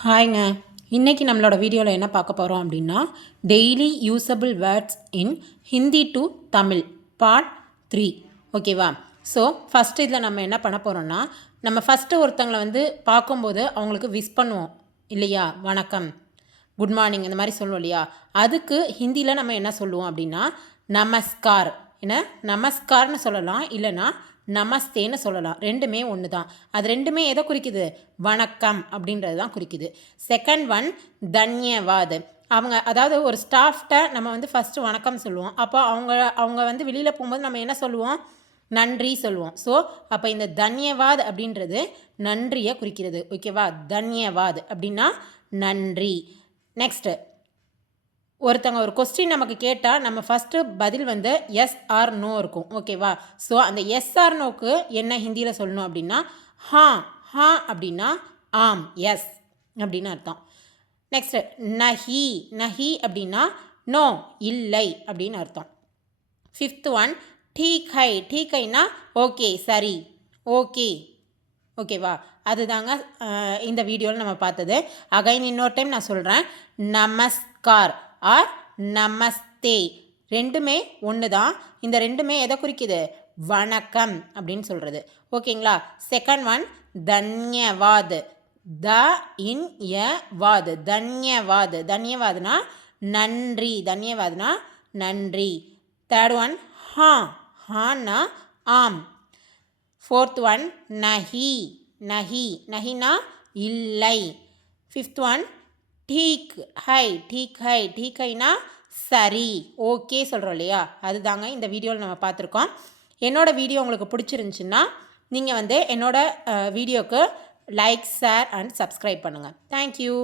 ஹாய்ங்க. இன்றைக்கி நம்மளோட வீடியோவில் என்ன பார்க்க போகிறோம் அப்படின்னா daily usable words in Hindi to Tamil part 3. ஓகேவா? ஸோ ஃபஸ்ட்டு இதில் நம்ம என்ன பண்ண போகிறோம்னா, நம்ம ஃபஸ்ட்டு ஒருத்தங்களை பார்க்கும்போது அவங்களுக்கு விஷ் பண்ணுவோம் இல்லையா? வணக்கம், குட் மார்னிங் இந்த மாதிரி சொல்லுவோம் இல்லையா? அதுக்கு ஹிந்தியில் நம்ம என்ன சொல்லுவோம் அப்படின்னா நமஸ்கார். என்ன நமஸ்கார்னு சொல்லலாம், இல்லைனா நமஸ்தேன்னு சொல்லலாம். ரெண்டுமே ஒன்று தான். அது ரெண்டுமே எதை குறிக்குது? வணக்கம் அப்படின்றது தான் குறிக்குது. செகண்ட் ஒன் தன்யவாத். அதாவது ஒரு ஸ்டாஃப்ட்ட நம்ம ஃபஸ்ட்டு வணக்கம் சொல்லுவோம். அப்போ அவங்க வெளியில் போகும்போது நம்ம என்ன சொல்லுவோம்? நன்றி சொல்லுவோம். ஸோ அப்போ இந்த தன்யவாத் அப்படின்றது நன்றியை குறிக்கிறது. ஓகேவா? தன்யவாத் அப்படின்னா நன்றி. நெக்ஸ்ட்டு, ஒருத்தவங்க ஒரு கொஸ்டின் நமக்கு கேட்டால் நம்ம ஃபஸ்ட்டு பதில் எஸ் ஆர் நோ இருக்கும். ஓகேவா? ஸோ அந்த எஸ் ஆர் நோக்கு என்ன ஹிந்தியில் சொல்லணும் அப்படின்னா ஹா. ஹா அப்படின்னா ஆம், எஸ் அப்படின்னு அர்த்தம். நெக்ஸ்ட்டு நஹி. நஹி அப்படின்னா நோ, இல்லை அப்படின்னு அர்த்தம். ஃபிஃப்த் ஒன் டீக் ஹை. டீக் ஹைனா ஓகே, சரி, ஓகே. ஓகேவா? அதுதாங்க இந்த வீடியோவில் நம்ம பார்த்தது. அகைன் இன்னொரு டைம் நான் சொல்கிறேன். நமஸ்கார் ஆர் நமஸ்தே ரெண்டுமே ஒன்று தான். இந்த ரெண்டுமே எதை குறிக்குது? வணக்கம் அப்படின்னு சொல்கிறது. ஓகேங்களா? Second one தன்யவாத். த இன் ய வாத். தன்யவாத். தன்யவாத்னா நன்றி. தன்யவாத்னா நன்றி. தேர்ட் ஒன் ஹா. ஹான்னா ஆம். ஃபோர்த் ஒன் நஹி. நஹி. நஹினா இல்லை. ஃபிஃப்த் ஒன் டீக் ஹை. டீக் ஹை. டீக் ஹைனா சரி, ஓகே சொல்கிறோம் இல்லையா? அதுதாங்க இந்த வீடியோவில் நம்ம பார்த்துருக்கோம். என்னோடய வீடியோ உங்களுக்கு பிடிச்சிருந்துச்சின்னா நீங்கள் என்னோடய வீடியோவுக்கு லைக், ஷேர் அண்ட் சப்ஸ்கிரைப் பண்ணுங்கள். தேங்க்யூ.